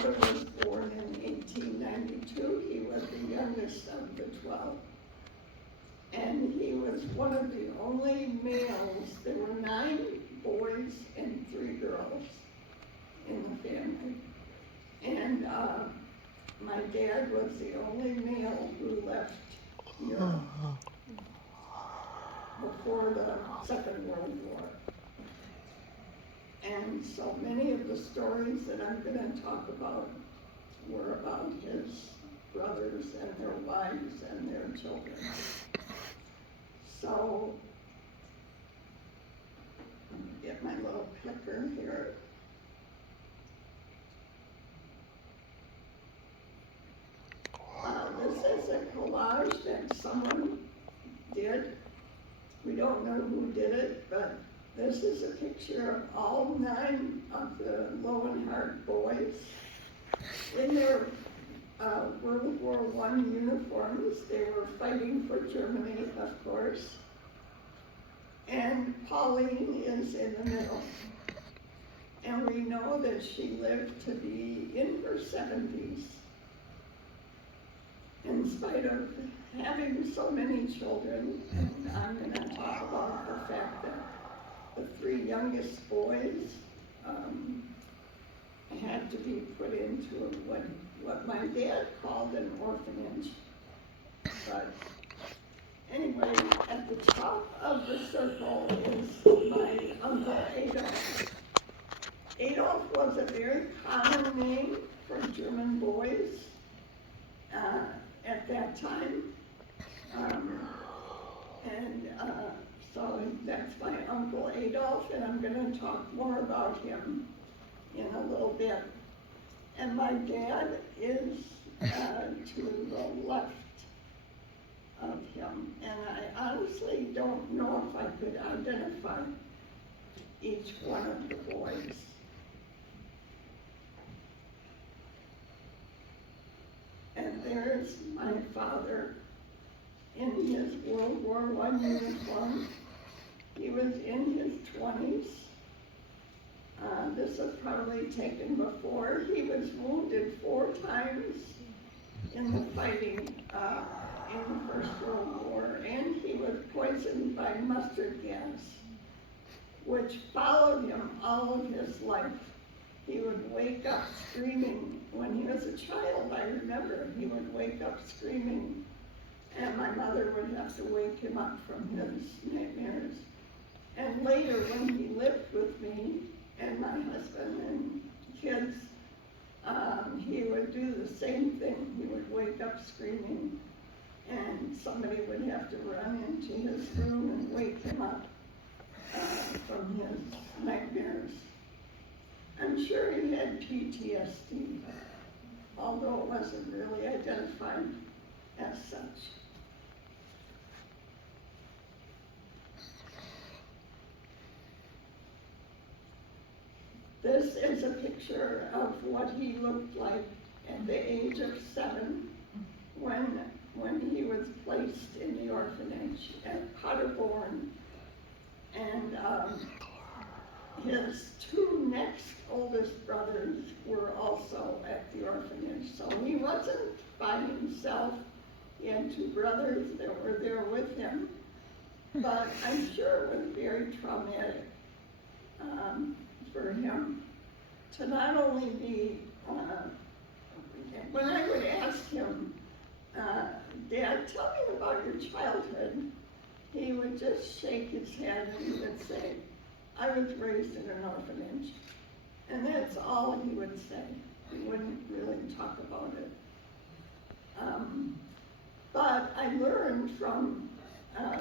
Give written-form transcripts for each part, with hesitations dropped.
brother was born in 1892. He was the youngest of the 12. And he was one of the only males. There were 9 boys and 3 girls in the family. And my dad was the only male who left Europe before the Second World War. And so many of the stories that I'm going to talk about were about his brothers and their wives and their children. So, let me get my little clicker here. This is a collage that someone did. We don't know who did it, but this is a picture of all 9 of the Loewenhardt boys in their World War I uniforms. They were fighting for Germany, of course. And Pauline is in the middle. And we know that she lived to be in her 70s. In spite of having so many children, and I'm going to talk about the fact that the 3 youngest boys had to be put into what my dad called an orphanage. But anyway, at the top of the circle is my Uncle Adolf. Adolf was a very common name for German boys at that time. So that's my Uncle Adolf, and I'm going to talk more about him in a little bit. And my dad is to the left of him, and I honestly don't know if I could identify each one of the boys. And there's my father in his World War I uniform. He was in his 20s. This was probably taken before. He was wounded 4 times in the fighting in the First World War, and he was poisoned by mustard gas, which followed him all of his life. He would wake up screaming. When he was a child, I remember, he would wake up screaming, and my mother would have to wake him up from his nightmares. And later, when he lived with me and my husband and kids, he would do the same thing. He would wake up screaming, and somebody would have to run into his room and wake him up from his nightmares. I'm sure he had PTSD, although it wasn't really identified as such. This is a picture of what he looked like at the age of 7 when he was placed in the orphanage at Paderborn. And his 2 next oldest brothers were also at the orphanage. So he wasn't by himself. He had 2 brothers that were there with him. But I'm sure it was very traumatic for him to not only be, when I would ask him, Dad, tell me about your childhood, he would just shake his head and he would say, I was raised in an orphanage. And that's all he would say. He wouldn't really talk about it. But I learned from, I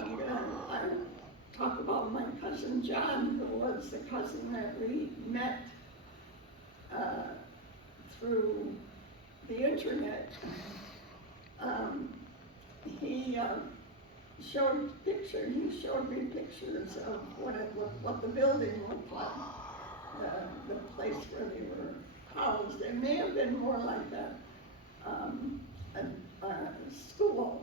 talk about my cousin John, who was the cousin that we met through the internet. He showed me pictures of what the building looked like, the place where they were housed. It may have been more like a school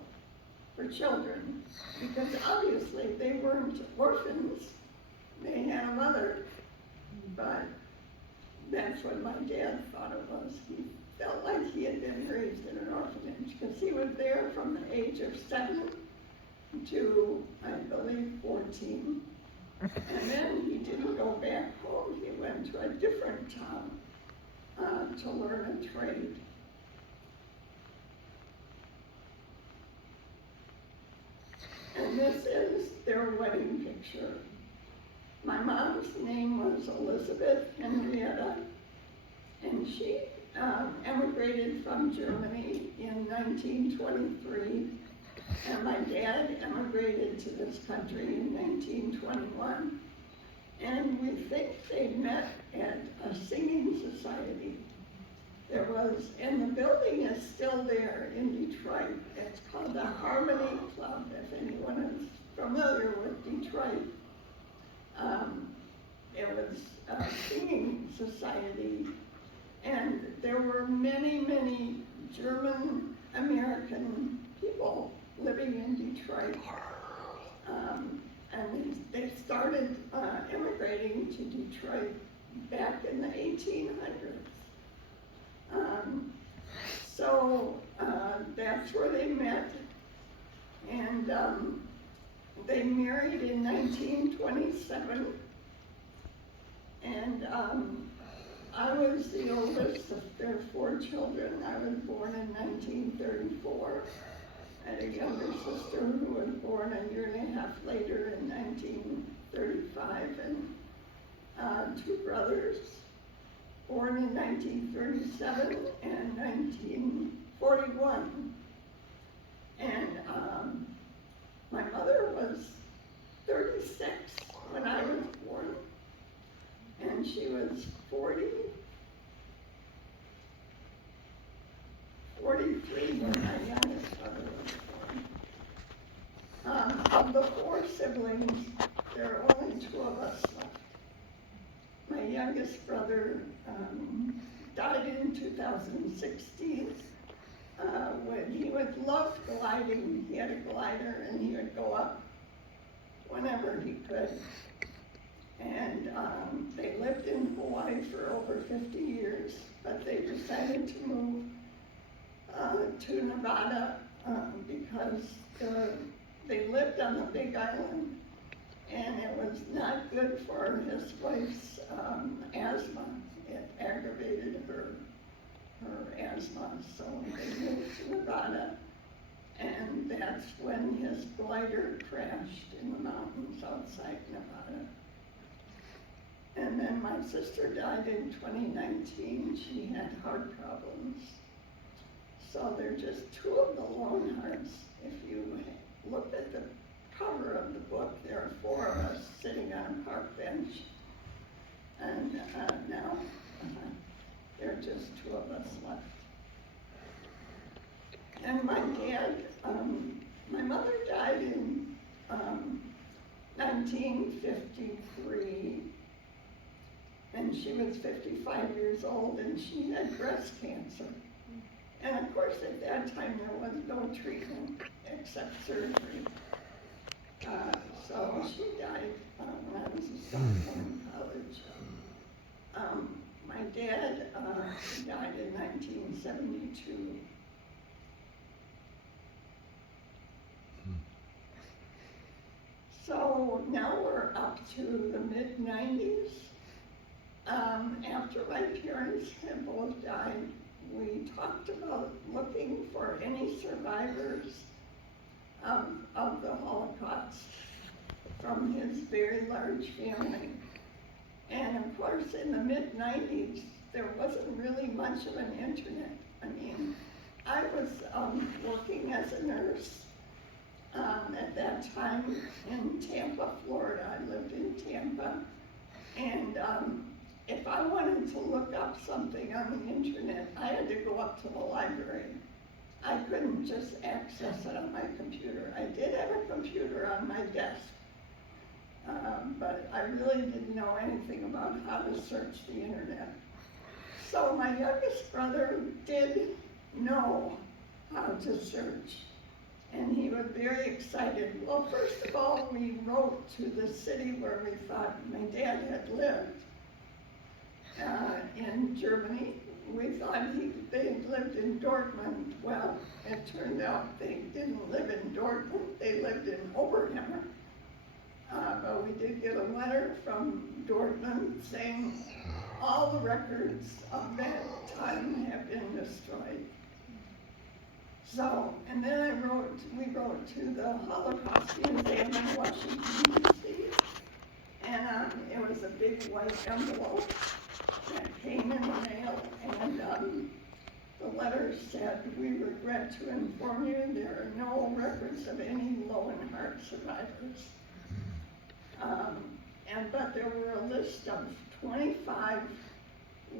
for children, because obviously they weren't orphans. They had a mother, but that's what my dad thought it was. He and he had been raised in an orphanage, because he was there from the age of 7 to, I believe, 14. And then he didn't go back home. He went to a different town to learn a trade. And this is their wedding picture. My mom's name was Elizabeth Henrietta, and she emigrated from Germany in 1923, and my dad emigrated to this country in 1921. And we think they met at a singing society. There was, and the building is still there in Detroit. It's called the Harmony Club, if anyone is familiar with Detroit. It was a singing society, and there were many, many German American people living in Detroit. And they started immigrating to Detroit back in the 1800s. So that's where they met, and they married in 1927, and I was the oldest of their 4 children. I was born in 1934. I had a younger sister who was born a year and a half later in 1935, and 2 brothers born in 1937 and 1941. And my mother was 36 when I was born, and she was 43 when my youngest brother was born. Of the 4 siblings, there are only 2 of us left. My youngest brother died in 2016. When he loved gliding. He had a glider, and he would go up whenever he could. And they lived in Hawaii for over 50 years, but they decided to move to Nevada because they lived on the Big Island, and it was not good for his wife's asthma. It aggravated her asthma, so they moved to Nevada, and that's when his glider crashed in the mountains outside Nevada. And then my sister died in 2019. She had heart problems. So they're just 2 of the Loewenhardts. If you look at the cover of the book, there are 4 of us sitting on a park bench. And now there are just 2 of us left. And my dad, my mother died in 1953, and she was 55 years old, and she had breast cancer. And of course, at that time, there was no treatment except surgery. So she died when I was a sophomore in college. My dad died in 1972. So now we're up to the mid-90s. After my parents had both died, we talked about looking for any survivors of the Holocaust from his very large family. And of course, in the mid-90s, there wasn't really much of an internet. I mean, I was working as a nurse at that time in Tampa, Florida. I lived in Tampa. And if I wanted to look up something on the internet, I had to go up to the library. I couldn't just access it on my computer. I did have a computer on my desk, but I really didn't know anything about how to search the internet. So my youngest brother did know how to search, and he was very excited. Well, first of all, we wrote to the city where we thought my dad had lived. In Germany. We thought they had lived in in Dortmund. Well, it turned out they didn't live in Dortmund, they lived in Oberhammer. But we did get a letter from Dortmund saying all the records of that time have been destroyed. So, and then we wrote to the Holocaust Museum in Washington, D.C. And it was a big white envelope that came in the mail, and the letter said, "We regret to inform you there are no records of any Loewenhardt survivors." But there were a list of 25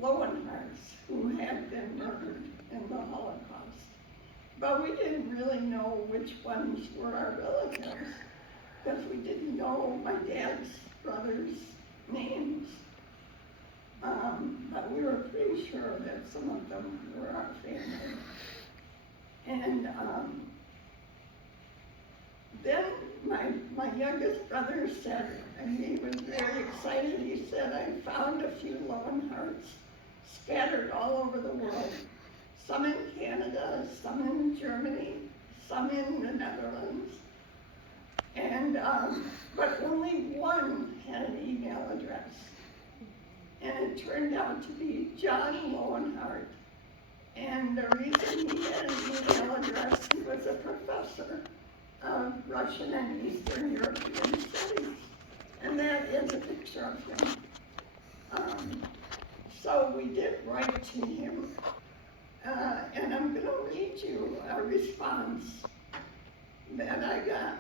Loewenhardts who had been murdered in the Holocaust. But we didn't really know which ones were our relatives, because we didn't know my dad's brothers' names. But we were pretty sure that some of them were our family. And then my youngest brother said, and he was very excited, he said, "I found a few Loewenhardts scattered all over the world. Some in Canada, some in Germany, some in the Netherlands. And, but only one had an email address. And it turned out to be John Loewenhardt. And the reason he had an email address, he was a professor of Russian and Eastern European studies. And that is a picture of him. So we did write to him. And I'm going to read you a response that I got.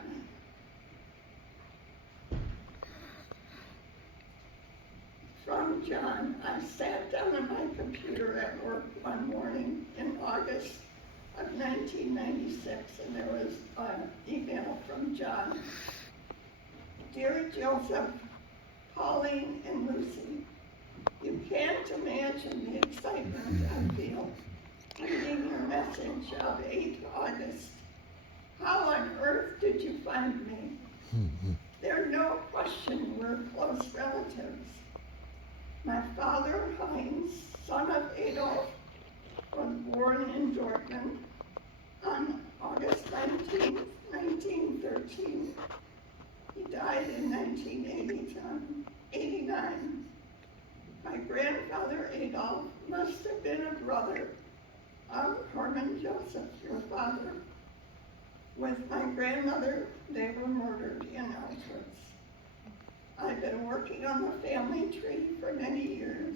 From John. I sat down at my computer at work one morning in August of 1996, and there was an email from John. "Dear Joseph, Pauline, and Lucy, you can't imagine the excitement I feel reading your message of 8 August. How on earth did you find me? There's no question we're close relatives. My father, Heinz, son of Adolf, was born in Dortmund on August 19, 1913. He died in 1989. My grandfather, Adolf, must have been a brother of Hermann Joseph, your father. With my grandmother, they were murdered in Auschwitz. I've been working on the family tree for many years.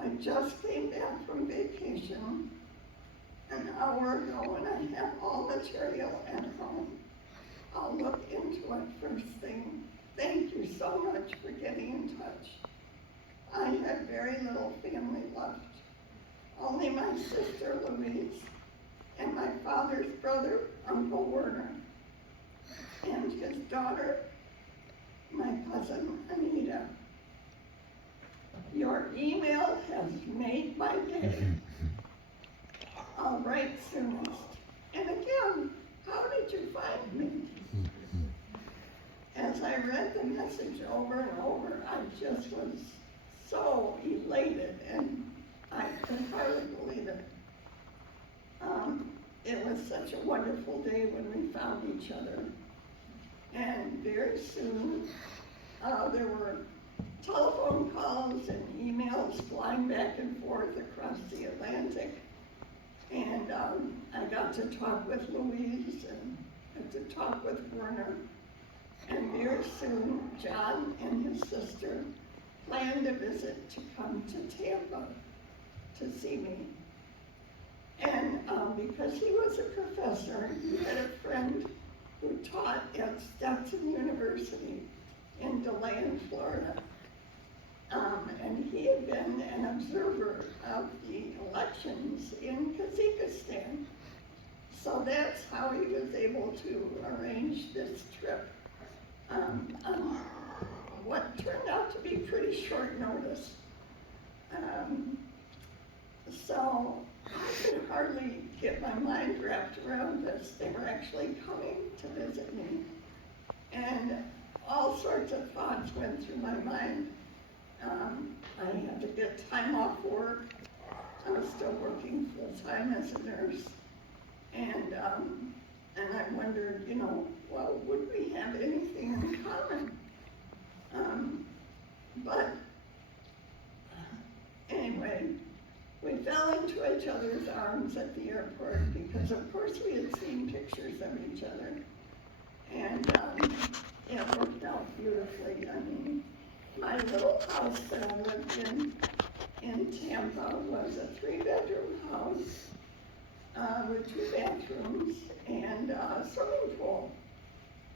I just came back from vacation an hour ago, and I have all material at home. I'll look into it first thing. Thank you so much for getting in touch. I had very little family left. Only my sister Louise and my father's brother, Uncle Werner, and his daughter, my cousin Anita. Your email has made my day. I'll write soonest. And again, how did you find me? As I read the message over and over, I just was so elated, and I could hardly believe it. It was such a wonderful day when we found each other. And very soon, there were telephone calls and emails flying back and forth across the Atlantic. And I got to talk with Louise and got to talk with Werner. And very soon, John and his sister planned a visit to come to Tampa to see me. And because he was a professor, he had a friend who taught at Stetson University in DeLand, Florida. And he had been an observer of the elections in Kazakhstan. So that's how he was able to arrange this trip on what turned out to be pretty short notice. So I could hardly get my mind wrapped around this. They were actually coming to visit me. And all sorts of thoughts went through my mind. I had to get time off work. was still working full-time as a nurse. And I wondered, well, would we have anything in common? But anyway, we fell into each other's arms at the airport because, of course, we had seen pictures of each other. And it worked out beautifully. I mean, my little house that I lived in Tampa was a 3-bedroom house with 2 bathrooms and a swimming pool.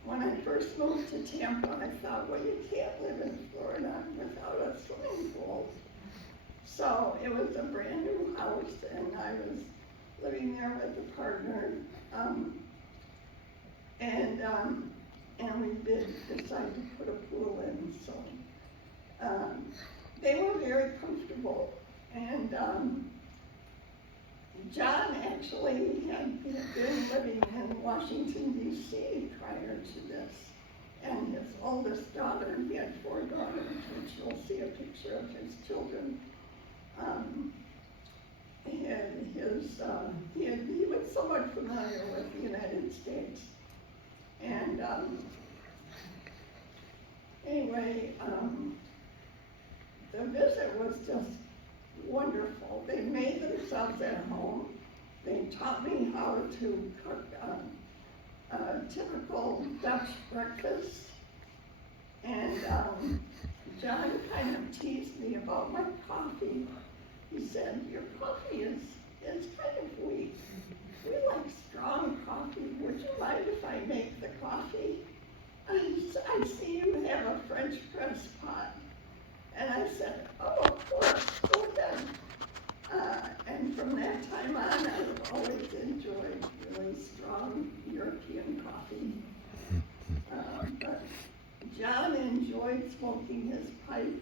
When I first moved to Tampa, I thought, well, you can't live in Florida without a swimming pool. So it was a brand new house, and I was living there with a partner, and we did decide to put a pool in. So they were very comfortable, and John actually had been living in Washington, D.C. prior to this, and his oldest daughter, he had 4 daughters, which you'll see a picture of his children. He was somewhat familiar with the United States. And anyway, the visit was just wonderful. They made themselves at home. They taught me how to cook a typical Dutch breakfast. And John kind of teased me about my coffee. He said, your coffee is kind of weak. We like strong coffee. Would you mind if I make the coffee? I see you have a French press pot. And I said, oh, of course, go ahead. And from that time on, I've always enjoyed really strong European coffee. But John enjoyed smoking his pipe.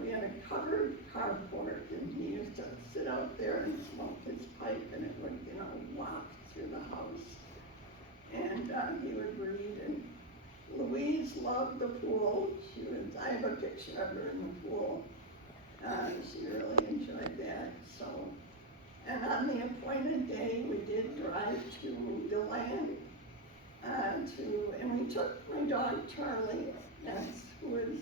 We had a covered carport, and he used to sit out there and smoke his pipe, and it would, wafт through the house. And he would read, and Louise loved the pool. I have a picture of her in the pool. She really enjoyed that. So, and on the appointed day, we did drive to DeLand, and we took my dog Charlie, who is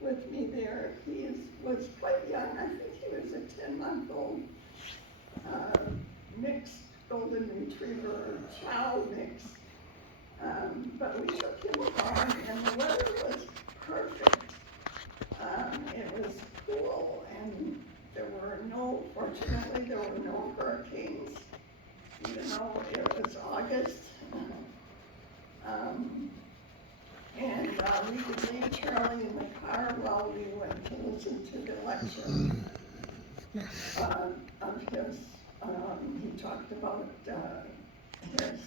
with me there. He was quite young. I think he was a 10-month-old mixed golden retriever or chow mix. But we took him along, and the weather was perfect. It was cool, and fortunately, there were no hurricanes, even though it was August. And we could leave Charlie in the car while we went to listen to the lecture of his, he talked about his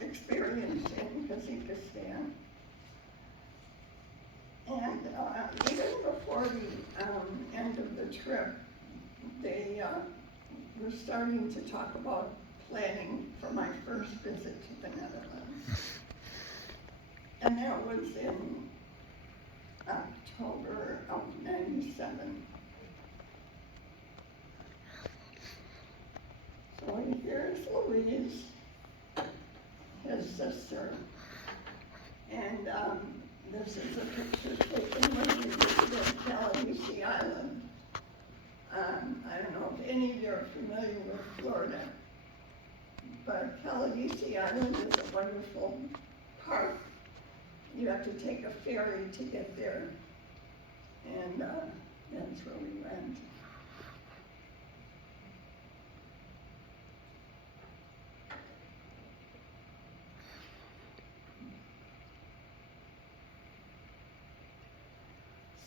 experience in Kazakhstan. And even before the end of the trip, they were starting to talk about planning for my first visit to the Netherlands. And that was in October of '97. So here's Louise, his sister. And this is a picture taken when we visited Calabasas Island. I don't know if any of you are familiar with Florida, but Calabasas Island is a wonderful park. You have to take a ferry to get there, and that's where we went.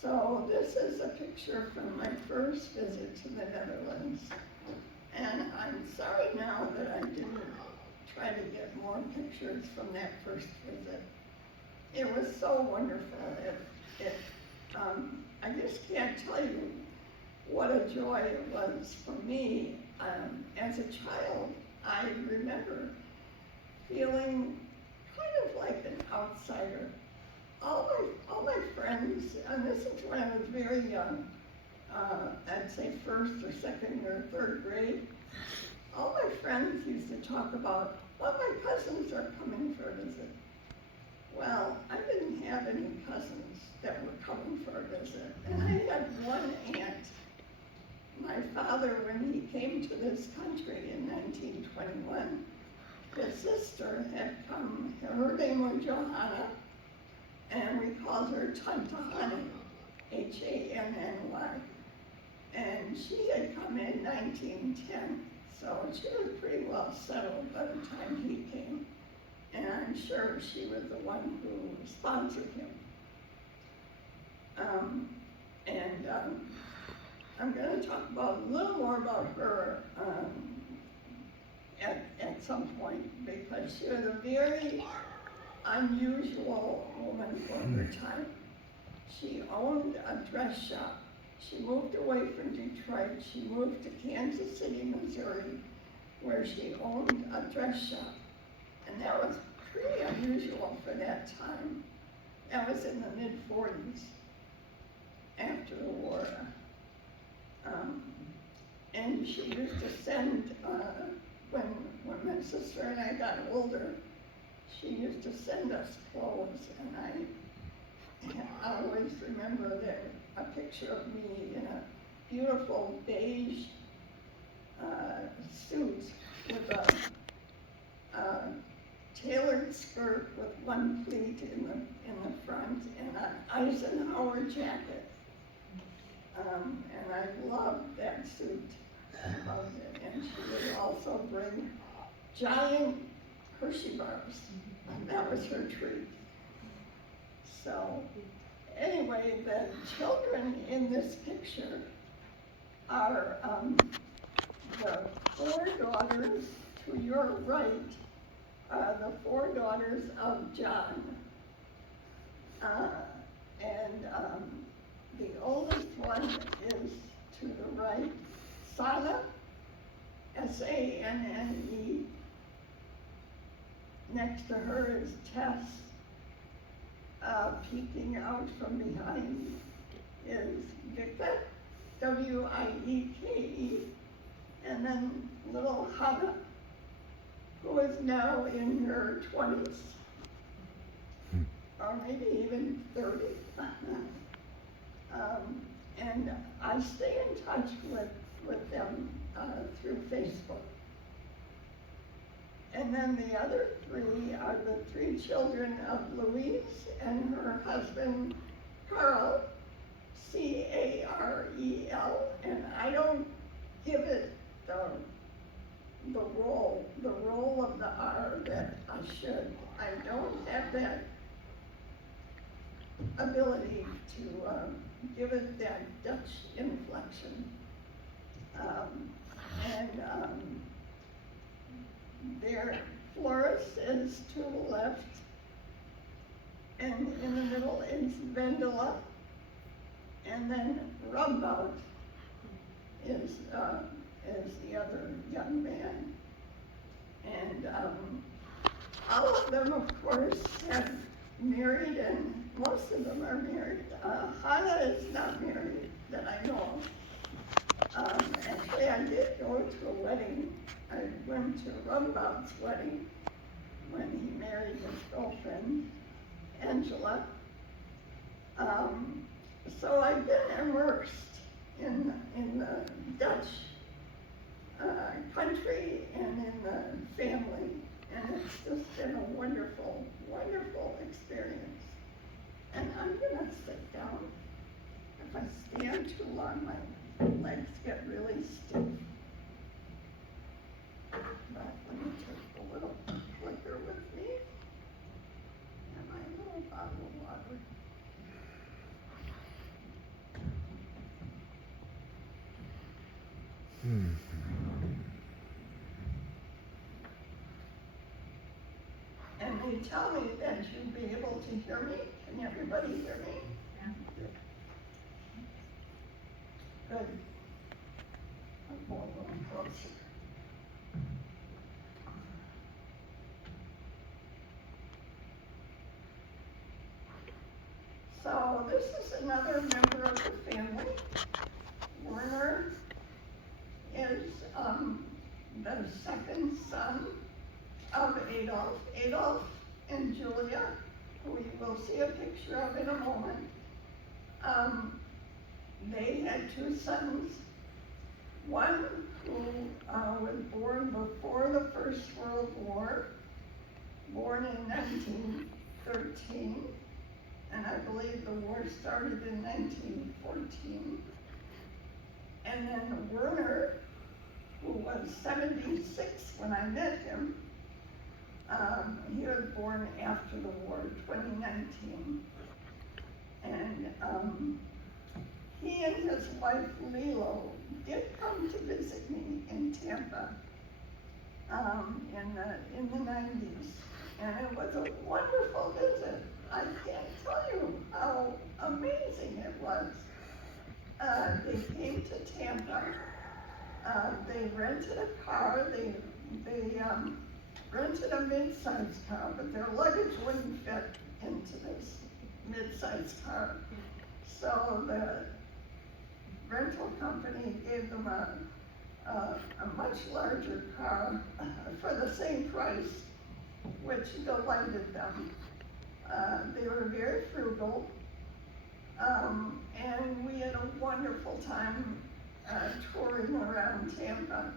So this is a picture from my first visit to the Netherlands, and I'm sorry now that I didn't try to get more pictures from that first visit. It was so wonderful. I just can't tell you what a joy it was for me. As a child, I remember feeling kind of like an outsider. All my friends, and this is when I was very young, I'd say first or second or third grade, all my friends used to talk about, well, my cousins are coming for a visit. Well, I didn't have any cousins that were coming for a visit, and I had one aunt. My father, when he came to this country in 1921, his sister had come, her name was Johanna, and we called her Tante Honey, Hanny. And she had come in 1910, so she was pretty well settled by the time he came. And I'm sure she was the one who sponsored him. I'm going to talk about a little more about her at some point, because she was a very unusual woman for her time. She owned a dress shop. She moved away from Detroit. She moved to Kansas City, Missouri, where she owned a dress shop. And that was pretty unusual for that time. That was in the mid-40s, after the war. And she used to send, when my sister and I got older, she used to send us clothes, and I always remember that a picture of me in a beautiful beige suit with a tailored skirt with one pleat in the front and an Eisenhower jacket. And I loved that suit. I loved it. And she would also bring giant Hershey bars. That was her treat. So anyway, the children in this picture are the four daughters to your right, the four daughters of John. The oldest one is to the right, Sana, Sanne. Next to her is Tess. Peeking out from behind is Wieke, Wieke, and then little Hannah, who is now in her 20s, or maybe even 30. And I stay in touch with them through Facebook. And then the other three are the three children of Louise and her husband, Carl, Carel, and I don't give it the roll of the R that I should. I don't have that ability to give it that Dutch inflection. Their Floris is to the left, and in the middle is Vendela, and then Rumbout is the other young man. And all of them, of course, have married, and most of them are married. Hannah is not married that I know of. Actually, I did go to a wedding. I went to Rumbout's wedding when he married his girlfriend, Angela. So I've been immersed in the Dutch country and in the family, and it's just been a wonderful, wonderful experience. And I'm gonna sit down. If I stand too long, my legs get really stiff. But let me take a little liquor with me and my little bottle of water. And they tell me that you'll be able to hear me. Can everybody hear me? Yeah. Good. I'll go a little closer. So this is another member of the family. Werner is the second son of Adolf. Adolf and Julia, who we will see a picture of in a moment, they had two sons. One who was born before the First World War, born in 1913, and I believe the war started in 1914. And then Werner, who was 76 when I met him, he was born after the war, 2019. And he and his wife Lilo did come to visit me in Tampa in the 90s. And it was a wonderful visit. I can't tell you how amazing it was. They came to Tampa. They rented a car. They rented a mid-sized car, but their luggage wouldn't fit into this mid-sized car. So the rental company gave them a much larger car for the same price, which delighted them. They were very frugal, and we had a wonderful time touring around Tampa.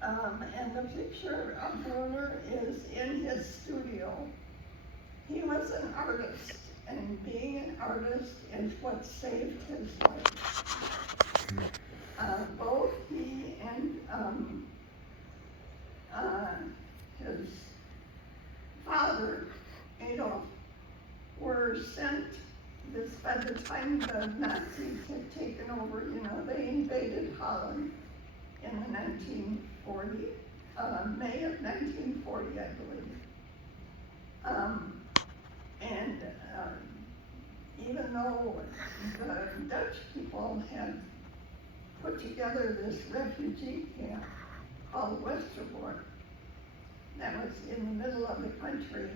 And the picture of Werner is in his studio. He was an artist, and being an artist is what saved his life. Both he and his father, Adolf, were sent this by the time the Nazis had taken over. They invaded Holland in the 1940, May of 1940, I believe. And even though the Dutch people had put together this refugee camp called Westerbork, that was in the middle of the country,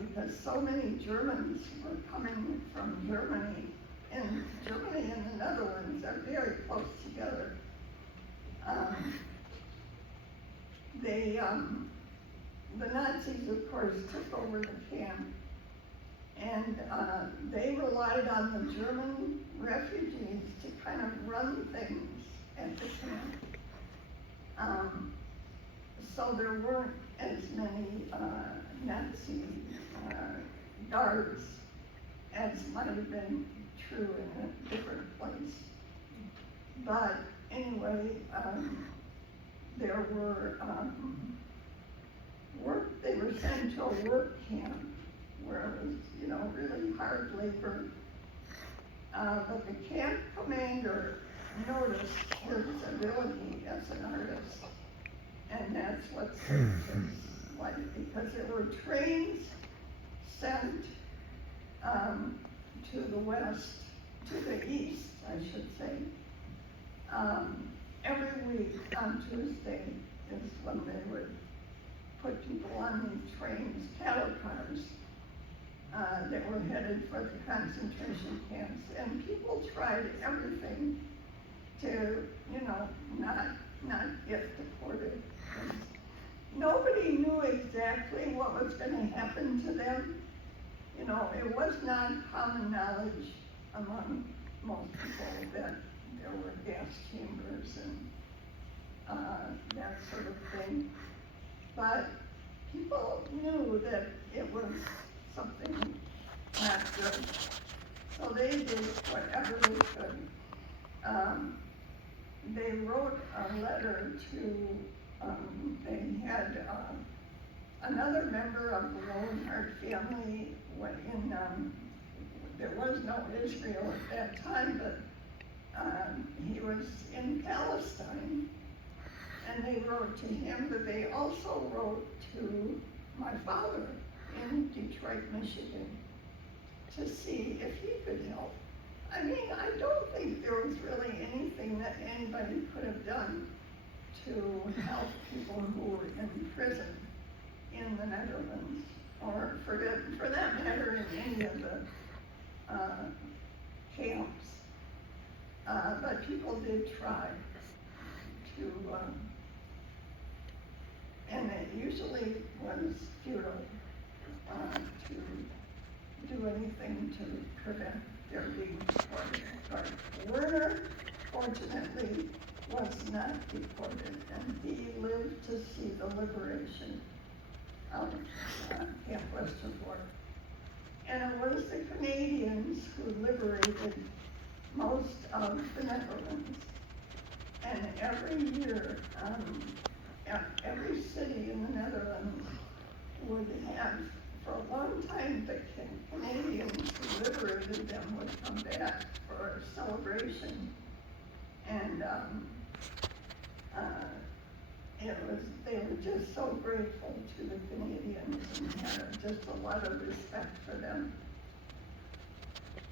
because so many Germans were coming from Germany, and Germany and the Netherlands are very close together. The Nazis, of course, took over the camp, and they relied on the German refugees to kind of run things at the camp. So there weren't as many Nazi guards as might have been true in a different place. But anyway, there were they were sent to a work camp where it was, really hard labor. But the camp commander noticed his ability as an artist, and that's what saved his life, because there were trains sent to the west, to the east, I should say. Every week on Tuesday is when they would put people on these trains, cattle cars, that were headed for the concentration camps. And people tried everything to, not get deported. Nobody knew exactly what was going to happen to them. It was not common knowledge among most people that there were gas chambers and that sort of thing. But people knew that it was something not good. So they did whatever they could. They wrote a letter to, they had another member of the Loewenhardt family there was no Israel at that time, but he was in Palestine, and they wrote to him, but they also wrote to my father in Detroit, Michigan, to see if he could help. I mean, I don't think there was really anything that anybody could have done to help people who were in prison in the Netherlands, or for that matter in any of the camps. but people did try to, and it usually was futile, to do anything to prevent their being deported. But Werner, fortunately, was not deported, and he lived to see the liberation of Camp Westerbork. And it was the Canadians who liberated most of the Netherlands. And every year, every city in the Netherlands would have, for a long time, the Canadians who liberated them would come back for a celebration. And they were just so grateful to the Canadians and had just a lot of respect for them.